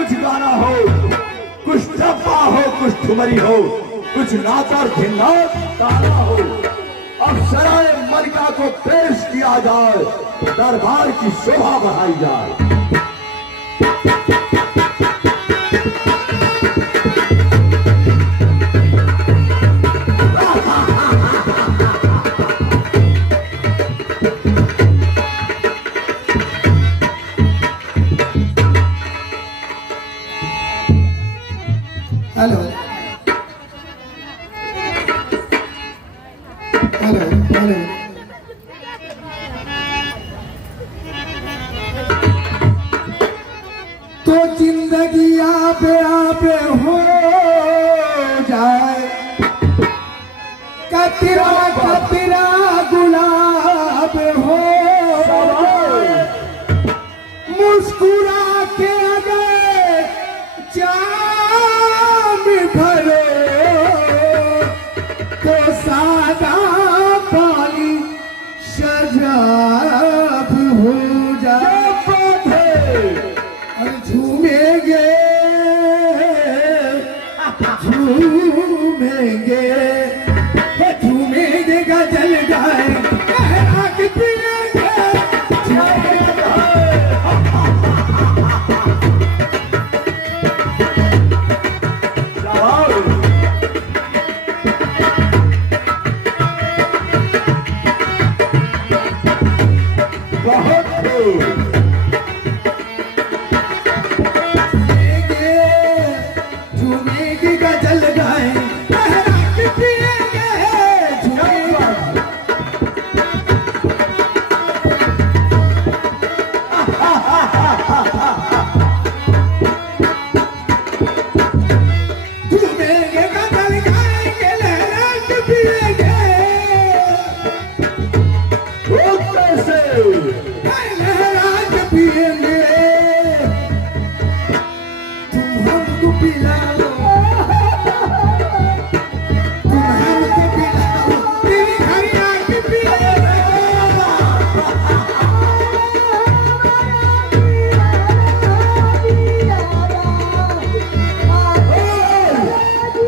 कुछ गाना हो, कुछ टप्पा हो, कुछ ठुमरी हो, कुछ नाकर धिंगार ताना हो। अब सराय मलिका को पेश किया जाए, दरबार की शोभा बढ़ाई जाए। हेलो हेलो हेलो तो जिंदगी आपे हो जाए, कतरा कतरा गुलाब हो मुस्कुरा के अगर जाम भरो तो सादा पानी शराब हो जाए। और झूमेंगे झूमेंगे झूमेंगे गजल गाए, लहरा के पिएंगे झूमेंगे गजल गाए, लहरा के पिएंगे झूमेंगे गजल गाएंगे, लहरा के पिएंगे लहरा के पिएंगे। तुम हमको पिलाओ, तुम हमको पिलाओ, तेरी घर आके पिएंगे।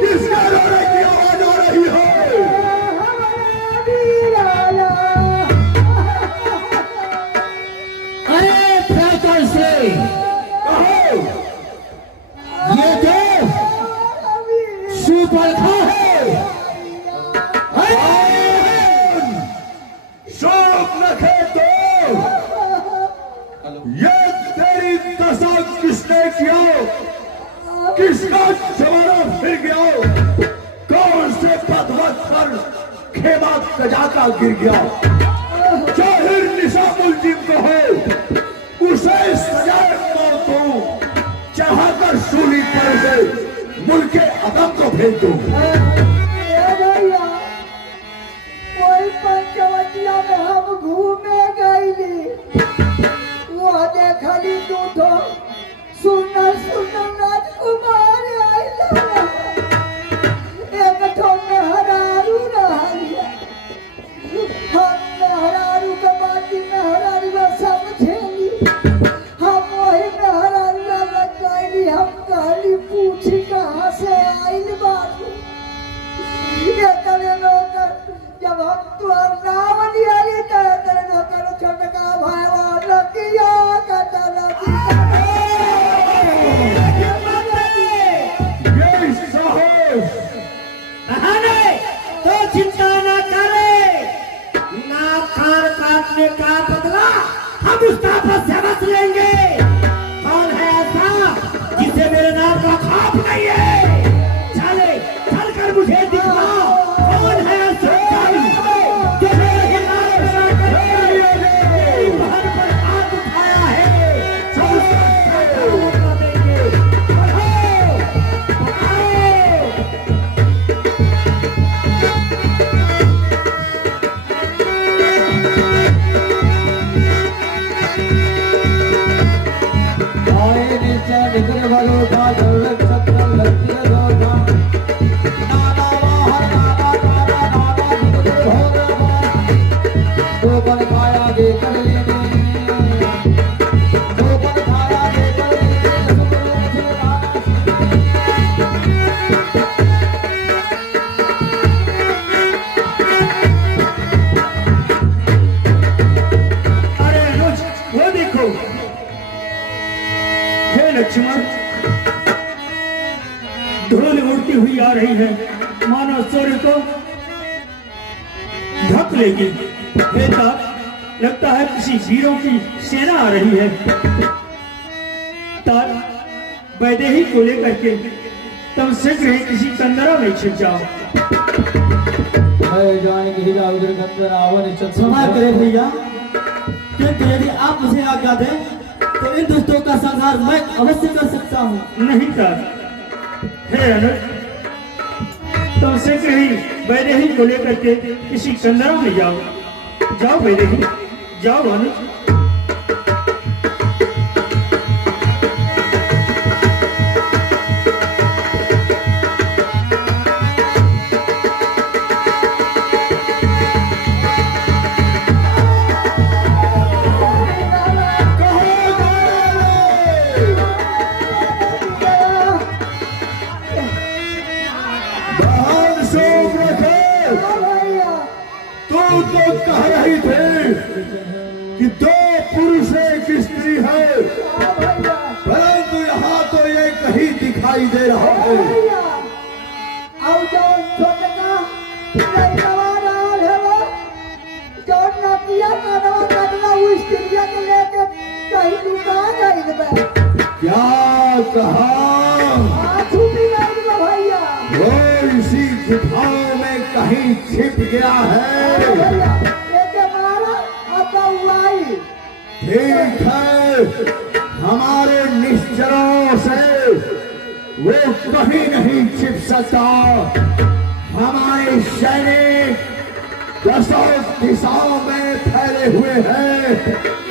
किसका रोने की आवाज आ रही है? अरे फैशन से कहो, ये जो सुपरखा है, शौक रखे तो ये तेरी दशा किसने किया? किसका जमाना फिर गया? कौन से पदवत पर खेमा कजाका गिर गया? जाहिर निशामुद्दीन को हो, उसे सजाए मौत दो, चाहकर सूली पर से मुल्के अदम को भेज दो। कोई पंचवटिया में हम घूमे गईली, वो देखली दूठो सुंदर सुंदर राजकुमार आइला, एक ठो मेहरारू रहलिया। हम मेहरारू के बाती मेहरारू समझेली, हम वही मेहरारू लग गईली। हम कहली पूछी कहाँ से आइल बाबू? ये तेरे नौकर जब हम तुहर नाम लियाली तो तेरे नौकर छोटका भाई वाला किया कटला तो चिंता ना करे, नाक कान काटने का बदला हम उस तापस से बच लेंगे। कौन है ऐसा जिसे मेरे नाम का खौफ नहीं है? चले चल कर मुझे दिखा, कौन है ऐसा जो मेरे नाम का मेरी बहन पर हाथ उठाया है? चल उसका देंगे। बताओ, लक्ष्मण, धूल उड़ती हुई आ रही है, मानो सूर्य को ढक लेगी। हे तात, लगता है किसी वीरों की सेना आ रही है। तात, वैदेही को लेकर के तुम शीघ्र ही किसी कंदरा में छिप जाओ। क्षमा करें भैया, क्योंकि यदि आप मुझे आज्ञा दें तो इन दुष्टों का संहार मैं अवश्य कर सकता हूँ। नहीं तात, हे अनुज, तुम शीघ्र ही वैदेही को लेकर के किसी कंदरा में जाओ। जाओ वैदेही, जाओ अनुज। ध्यान से रखे। तू तो कह रही थी कि दो पुरुष एक स्त्री है, परंतु यहाँ तो ये कहीं दिखाई दे रहा है। और जो छोटका लड़कवा रहल है वो, जो नदिया नदवा नदवा वो स्त्रिया के लेके कहीं लुका गइल बा। क्या कहा? छुपी गइल बा भैया। वो इसी गुफाओं में कहीं छिप गया है। लेके मारा अब उड़ाई। ठीक है, हमारे निश्चरों से वो कहीं नहीं छिप सकता। हमारे सैनिक दसों दिशाओं में फैले हुए हैं।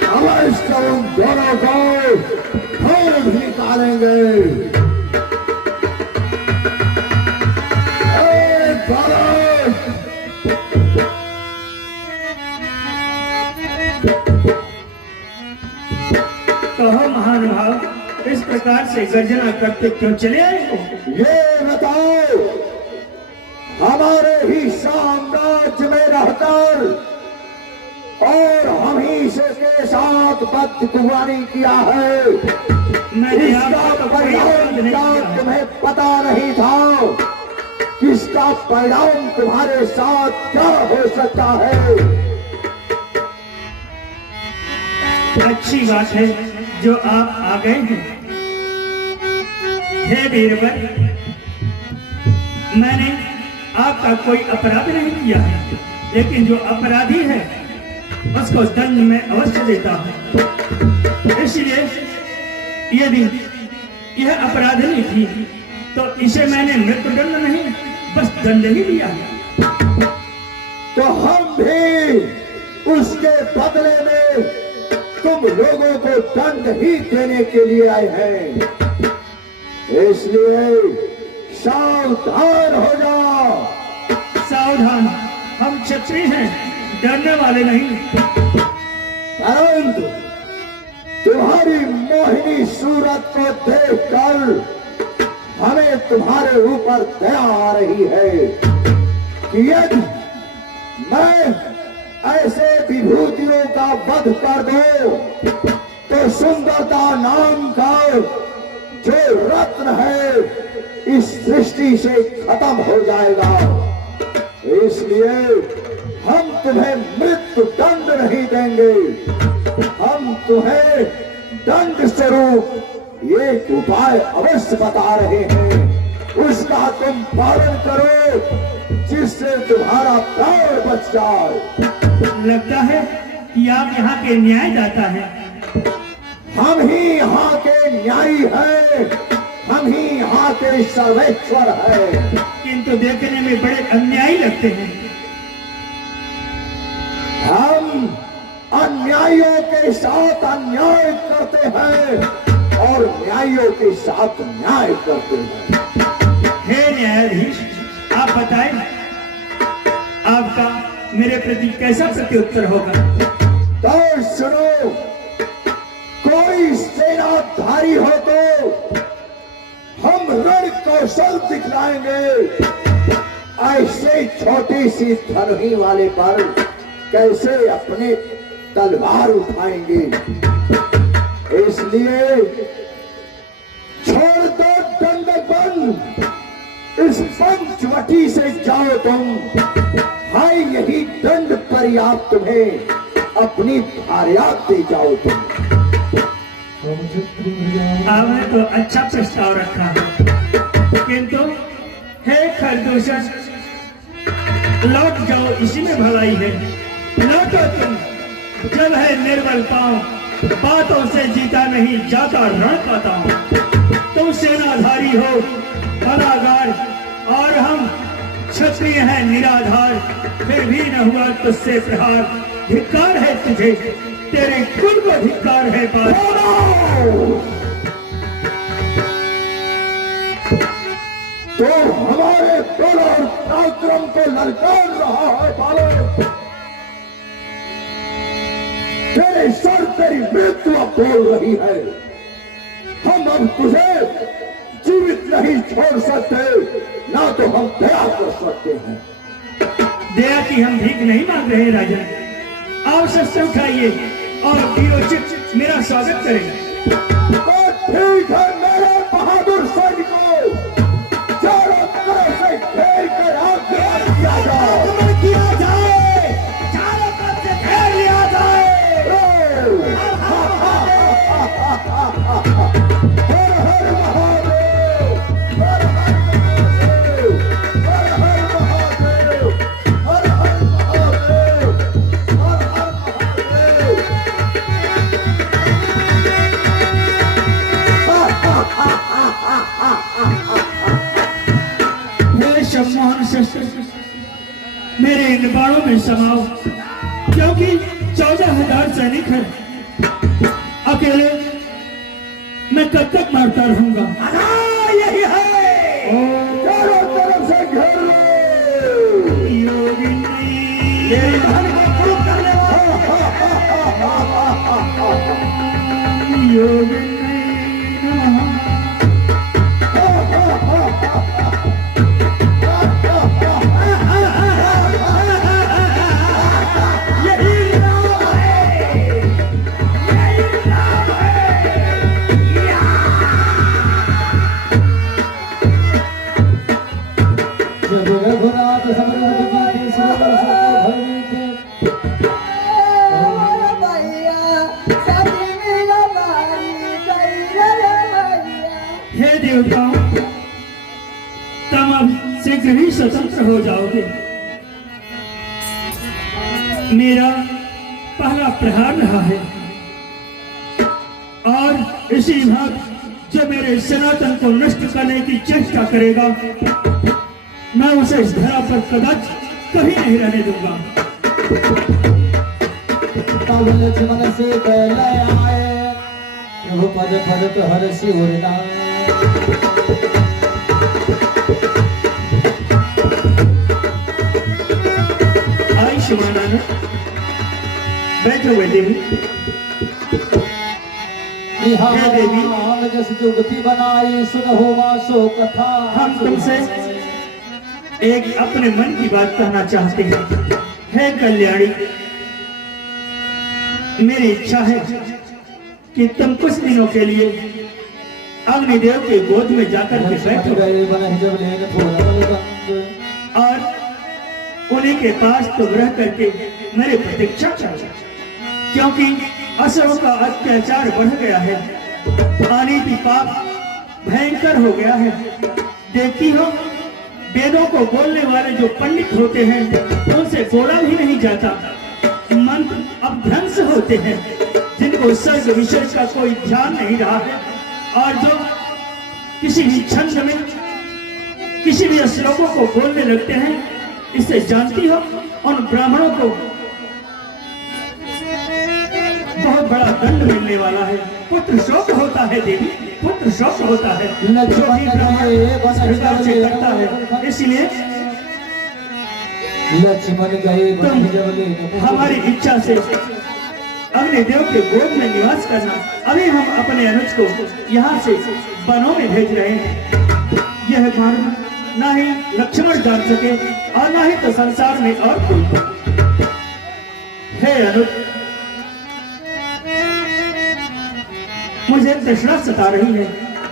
अवश्य उन दोनों को ढूंढ निकालेंगे। कहो महानुभाव, इस प्रकार से गर्जना करते क्यों चले आए हो? ये बताओ, हमारे ही साम्राज्य में रहकर और हम ही से के साथ बदगुमानी किया है। मैंने इसका आपको कोई परिणाम नहीं क्या किया। तुम्हें पता नहीं था? किसका परिणाम तुम्हारे साथ क्या हो सकता है? अच्छी बात है जो आप आ गए हैं। हे वीरवर, मैंने आपका कोई अपराध नहीं किया है, लेकिन जो अपराधी है उसको दंड मैं अवश्य देता हूँ। इसलिए यदि यह अपराधी थी तो इसे मैंने मृत्युदंड नहीं, बस दंड ही दिया है। तो हम भी उसके बदले में तुम लोगों को दंड ही देने के लिए आए हैं। इसलिए सावधान हो जाओ। सावधान, हम क्षत्रिय हैं, डरने वाले नहीं। परंतु तुम्हारी मोहिनी सूरत को देखकर हमें तुम्हारे ऊपर दया आ रही है कि यदि मैं ऐसे विभूतियों का वध कर दो तो सुंदरता नाम का जो रत्न है इस सृष्टि से खत्म हो जाएगा। इसलिए हम तुम्हें मृत्यु दंड नहीं देंगे, हम तुम्हें दंड स्वरूप एक उपाय अवश्य बता रहे हैं। उसका तुम पालन करो जिससे तुम्हारा प्राण बच जाए। लगता है कि आप यहाँ के न्यायदाता हैं। हम ही यहाँ के न्यायी हैं, हम ही यहाँ के सर्वेश्वर हैं। किंतु देखने में बड़े अन्यायी लगते हैं। हम अन्यायियों के साथ अन्याय करते हैं और न्यायियों के साथ न्याय करते हैं। हे न्यायाधीश, आप बताएं आपका मेरे प्रति कैसा प्रत्युत्तर होगा? तो सुनो, कोई सेनाधारी हो तो हम रण कौशल दिखलाएंगे। ऐसे छोटी सी धनुही वाले पर कैसे अपने तलवार उठाएंगे। इसलिए छोड़ दो दंडक बन, इस पंचवटी से जाओ तुम। हाय यही दंड पर्याप्त तुम्हें, अपनी भार्यात दे जाओ तुम। आपने तो अच्छा प्रस्ताव रखा, किंतु हे खरदूषण, लौट जाओ, इसी में भलाई है। लौटो तुम, जब है निर्बल पांव, बातों से जीता नहीं जाता रण का दांव। तुम सेनाधारी हो बलागार, और हम क्षत्रिय हैं निराधार, फिर भी न हुआ तुझसे प्रहार। धिक्कार है तुझे, तेरे कुल को धिक्कार है बात। तो हमारे बल और पराक्रम को ललकार रहा है बालक। तेरे सर तेरी मृत्यु अब बोल रही है। हम अब तुझे जीवित नहीं छोड़ सकते, ना तो हम दया कर सकते हैं। दया की हम भीख नहीं मांग रहे राजन, आप शस्त्र उठाइए और वीरोचित मेरा स्वागत करें। तो ठीक है मेरे बहादुर सैनिकों, चारों तरफ से घेर कर आक्रमण किया जाए। किया जाए, चारों तरफ से घेर लिया जाए। हर हर महादेव, हर हर महादेव, हर हर महादेव, हर हर महादेव, मेरे सम्मान शस्त्र मेरे इन बाणों में समाओ, क्योंकि 14,000 सैनिक हैं। अकेले मैं कब तक मारता रहूंगा? यही है, चारों तरफ से घेर लो। योगिनी योगिनी नमः। जब रघुनाथ समृद्ध कीर्ति सुरवर सत्य भरवी थे। भैया सती मेरा भाई गई रे भैया। हे देवताओं, तुम अब शीघ्र ही स्वतंत्र हो जाओगे। मेरा पहला प्रहार रहा है, और इसी भाग जो मेरे सनातन को नष्ट करने की चेष्टा करेगा, मैं उसे इस धरा पर कदाचित कभी नहीं रहने दूंगा। पावन लक्ष्मण से पहले आए, प्रभु पद पद तो हर्षि उरनाए। आयुष्मान बैठो हुए देवी। हे देवी, जस जुगति बनाई सुनहो मासो कथा। हम तुमसे एक अपने मन की बात कहना चाहते हैं। हे कल्याणी, मेरी इच्छा है कि तुम कुछ दिनों के लिए अग्निदेव के गोद में जाकर के बैठो और उन्हीं के पास तुम रह करके मेरी प्रतीक्षा करो, क्योंकि असुरों का अत्याचार बढ़ गया है, अनीति पाप भयंकर हो गया है। देखती हो, वेदों को बोलने वाले जो पंडित होते हैं उनसे बोला भी नहीं जाता। मंत्र अब भ्रंश होते हैं, जिनको सर्ग विषय का कोई ध्यान नहीं रहा है, और जो किसी भी छंद में किसी भी श्लोकों को बोलने लगते हैं। इससे जानती हो, उन ब्राह्मणों को बहुत बड़ा दंड मिलने वाला है। पुत्र शोक होता है देवी, पुत्र शोक होता है जो भी ब्राह्मण इस प्रकार से करता है। इसलिए लक्ष्मण गए तुम हमारी इच्छा से अग्निदेव के गोद में निवास करना। अभी हम अपने अनुज को यहाँ से वनों में भेज रहे हैं। यह मार्ग ना ही लक्ष्मण जान सके और ना ही तो संसार में और कोई। हे अनुज, मुझे तृष्णा सता रही है,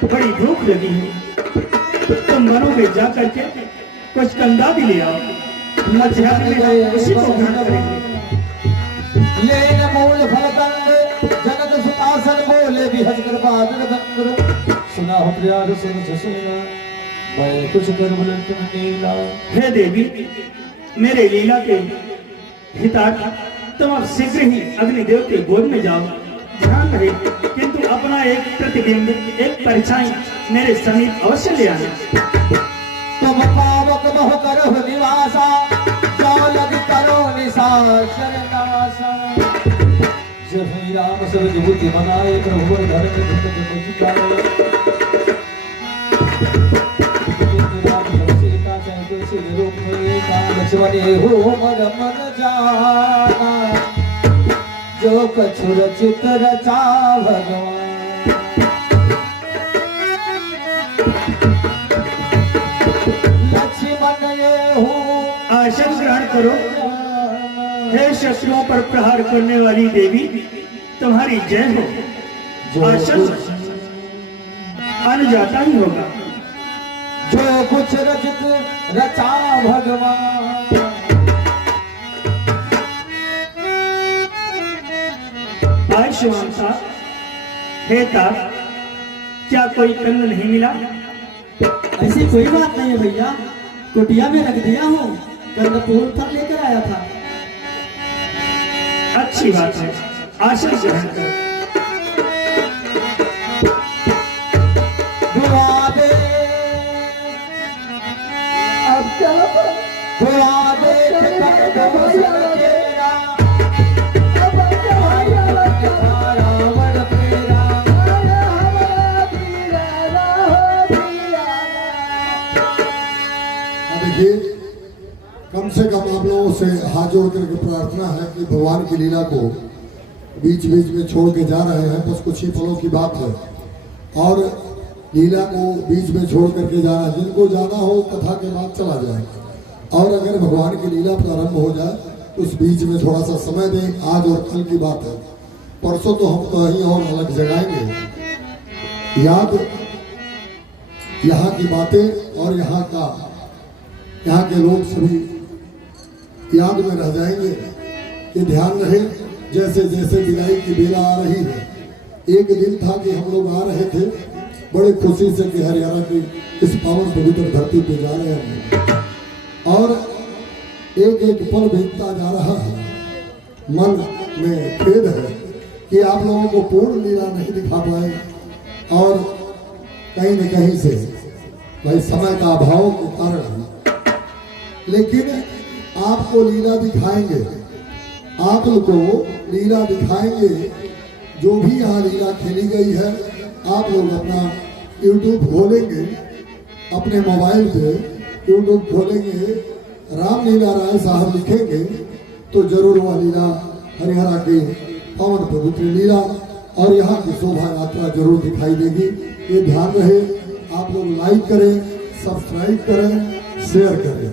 बड़ी भूख लगी है, तुम वनों में जा करके कुछ कंदा भी ले आओ। मध्याह्न में हम उसी को ग्रहण करेंगे। लेन मूल फलकंद जगत सुतासन बोले भी हजकर बादल बंदर सुना हो प्यार सुन सुना मैं कुछ कर बुलंद नीला। हे देवी, मेरे लीला के हितार्थ तुम अब शीघ्र ही अग्निदेव के गोद में जाओ। ध्यान रहे, किंतु अपना एक प्रतिबिंब, एक परछाई मेरे समीप अवश्य ले आना। तुम पावक मोह करो निवासा जाओ लग करो निशाचर नासा। जब ही राम सब विभूति मनाए प्रभु धर्म धर्म मुझकाए। सीता चाहे सिर रूप में लक्ष्मण हो मन मन जाना जो कछु रचित रचा भगवान। आसन ग्रहण करो। हे शत्रुओं पर प्रहार करने वाली देवी, तुम्हारी जय हो। आसन अन्न जाता ही होगा। जो कुछ रचित रचा भगवान। आयुष्मान साहब, हे तात, क्या कोई कंद नहीं मिला? ऐसी कोई बात नहीं है भैया, कुटिया में रख दिया हूँ। कंदपूर फल लेकर आया था। अच्छी बात है, आसन ग्रहण करो। दुआ दे अब क्या दुआ दे रावण तेरा देखिए, कम से कम आप लोगों से हाथ जोड़ करके प्रार्थना है कि भगवान की लीला को बीच बीच में छोड़ के जा रहे हैं, बस कुछ ही पलों की बात है। और लीला को बीच में छोड़ करके जाना, जिनको जाना हो कथा के बाद चला जाए। और अगर भगवान की लीला प्रारंभ हो जाए तो उस बीच में थोड़ा सा समय दें। आज और कल की बात है, परसों तो हम कहीं और अलग जगाएंगे। याद यहाँ की बातें और यहाँ के लोग सभी याद में रह जाएंगे। ये ध्यान रहे, जैसे जैसे विदाई की बेला आ रही है। एक दिन था कि हम लोग आ रहे थे बड़े खुशी से कि हरियाणा की इस पावन पवित्र धरती पे जा रहे हैं, और एक एक पल बीतता जा रहा है। मन में खेद है कि आप लोगों को पूर्ण लीला नहीं दिखा पाए, और कहीं न कहीं से भाई समय का अभाव के कारण, लेकिन आपको लीला दिखाएंगे। आप लोग को लीला दिखाएंगे। जो भी यहाँ लीला खेली गई है, आप लोग अपना YouTube खोलेंगे, अपने मोबाइल पे YouTube खोलेंगे, रामलीला राय साहब लिखेंगे तो जरूर वह लीला हरिहरा की पावन पवित्र लीला और यहाँ की शोभा यात्रा जरूर दिखाई देगी। ये ध्यान रहे, आप लोग लाइक करें, सब्सक्राइब करें, शेयर करें।